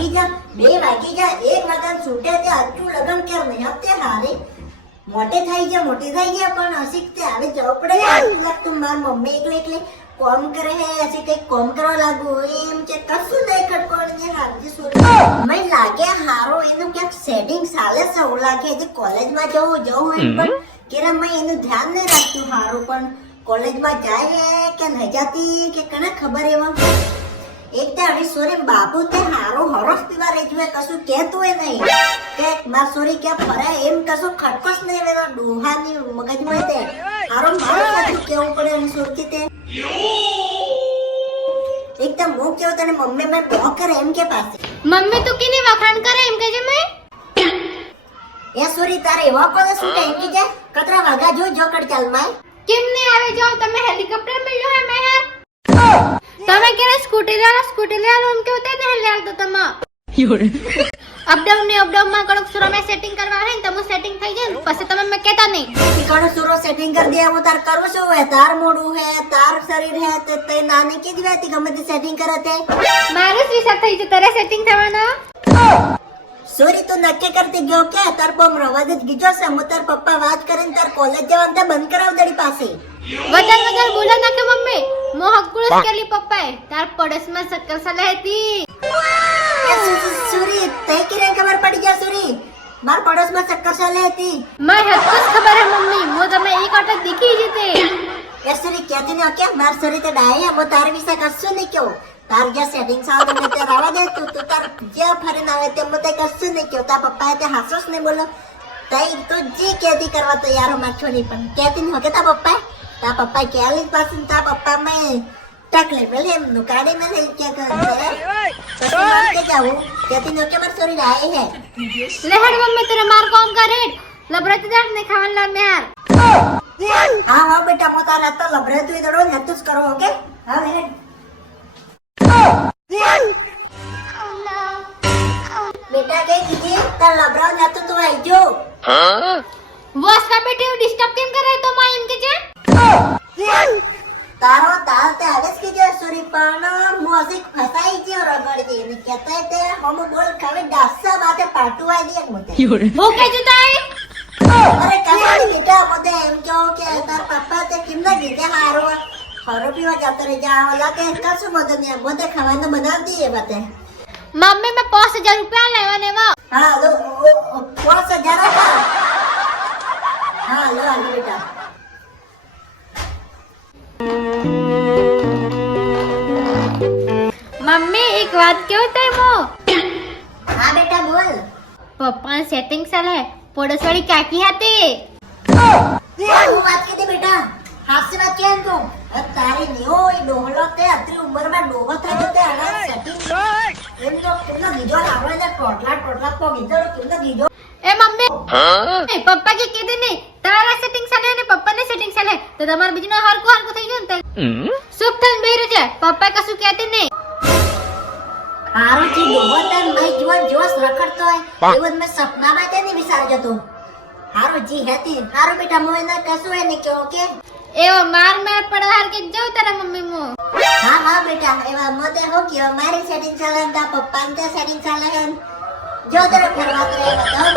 વાગી જા 2 વાગી જા 1 વાગ્યા છૂટે તે આટલું લગન કેમ નહીં આપતે હારે મોટી થઈ ગયા પણ હસી તે આવે જવું પડે આટલું લાગતું માર મમ્મી એકલે કોમ કરે હે હસી કઈ કોમ કરવા લાગુ એમ કે કશું નહીં ખટકોણ ને હારજી સોરી મને લાગે હારો એનું ક્યાંક સેટિંગ ચાલે છે એવું લાગે જે કોલેજમાં જવું એમ પણ કેરા મેં એનું ધ્યાન નહીં રાખ્યું હારું પણ કોલેજમાં જાય કે નહીં જાતી કે કને ખબર એમાં એક દાડી સોરી બાપુ તે હારો હરસ પીવા રહી જુએ કશું કહેતું એ નહીં કે માર સોરી કે ફરે એમ કશું ખટકોસ નહીં વેલો ડોહાની મગજમાં તે હારો મારું સાચું કેવું પડે એમ સુરતી તે એકદમ હું કેવું તને મમ્મી મેં બ્લોક કરે એમ કે પાસે મમ્મી તું કેની વખાણ કરે એમ કહેજે મેં એ સોરી તારે એવા કોને શું એમ કે જાય કતરા વાગા જો કડ ચાલ માય કેમ નહીં આવે જાઓ તમે હેલિકોપ્ટર મળ્યો હે મેં યાર તમે કેને સ્કૂટી લેવાનો એમ કેવું તે નહીં લેતો તમે અપડાઉન માં કડક સુરો મેં સેટિંગ કરવા હે ને તમે સેટિંગ થઈ જાય ને પછી તમે મેં કહેતા નહીં કડક સુરો સેટિંગ કરી દે હું તાર કરવું શું હે તાર મોડું હે તાર શરીર હે તે નાની કે દીવાતી ગમે તે સેટિંગ કરે તે મારું જ વિચાર થઈ છે તારે સેટિંગ થવાનો સોરી તું નક્કી કરતી ગયો કે તાર પમ રવા જ ગીજો છે હું તાર પપ્પા વાત કરીને તાર કોલેજ જવાનું તે બંધ કરાવ દડી પાસે વધારે બોલા ના કે મમ્મી મો હકુળસ કેલી પપ્પાએ તાર પડોશમાં શક્કર સલે હતી સુરી તે કિરે ખબર પડી જા સુરી માર પડોશમાં શક્કર સલે હતી માર હકુસ ખબર હે મમ્મી મો તમે એક અટક દીખી જતે એ સુરી ક્યાંથી ને કે માર સુરી તે ડાય મો તાર વિશે કશું નહીં કહો તાર જે સેટિંગ સાવ તમે તે રાવા દે તું તાર જે ફરીને આવે તે મતે કશું નહીં કહો તાર પપ્પાએ તે હાસોસ નહીં બોલો તઈ તો જે કેતી કરવા તૈયાર માર છોરી પણ કેતી ન હકે તા પપ્પા કેલી પાસે તા પપ્પા મેં ટકલે પેલે એમ નુકાડે મેં લઈ કે કરે કે જાવું કેતી ન કે માર સોરી રાય હે લેહડ મમ્મી તેરે માર કોમ કરે લબરત દાટ ને ખાવન લા મે યાર હા બેટા મો તારા તો લબરત તું દડો ને તું જ કરો ઓકે હા લેહડ બેટા કે કીજે તાર લબરાવ ને તું આઈ જો વોસ કા બેટી ડિસ્ટર્બ કેમ કરે તો માં એમ કે છે તારો તાર તે આવેસ કે જે સોરી પણ મોસિક ફસાઈ જે રગડજી ને કહેતા તે હમ બોલ ખાવે ડાસા માથે પાટુવા દે મોતે હો કે જુતાઈ અરે કાઈ બેટા મોતે એમ કહો કે તાર પપ્પા તે કિમના ગીતે હારો પીવા જાતો રે જા ઓલા કે કશું બધું ને મોતે ખાવાનું બનાવ દીએ બાતે મમ્મી મે 5000 રૂપિયા લેવાને વા હા લો 5000 હા લો આલી બેટા મમ્મી એક વાત કેવું તઈ મો હા બેટા બોલ પપ્પા સેટિંગ ચાલે પડોસવાળી કાકી હતી હું વાત કીધી બેટા હાસ્ય વાત કેમ તું તારી નિયો એ ડોહલો તે અત્રી ઉંમરમાં ડોહો થઈ ગયો તે આના સેટિંગ એમ તો કેમનો ગીજો લાવડે ને ટોટલા પો ગીજો કેમનો ગીજો એ મમ્મી પપ્પા કે કીધી નહીં તારા સેટિંગ ચાલે ને પપ્પાને સેટિંગ ચાલે તો તમાર બીજનો હરકો થઈ ગયો ને સુપ થઈને બેહી રહેજે પપ્પા કશું કહેતી નહીં હારું જી ડોહો તન મઈ જીવન જોશ રખડતો હોય એવું મેં સપનામાં તે નહીં વિચાર જતો હારું જી હતી હારું બેટા મોય ના કશું હે ને કે ઓકે એવો માર પડવાર કે જો તારા મમ્મી મો હા બેટા એવા મતે હો કે મારી સેટિંગ ચાલે ને તા પપ્પાની તે સેટિંગ ચાલે હે જો તારે ફરવા તો એ બતાવ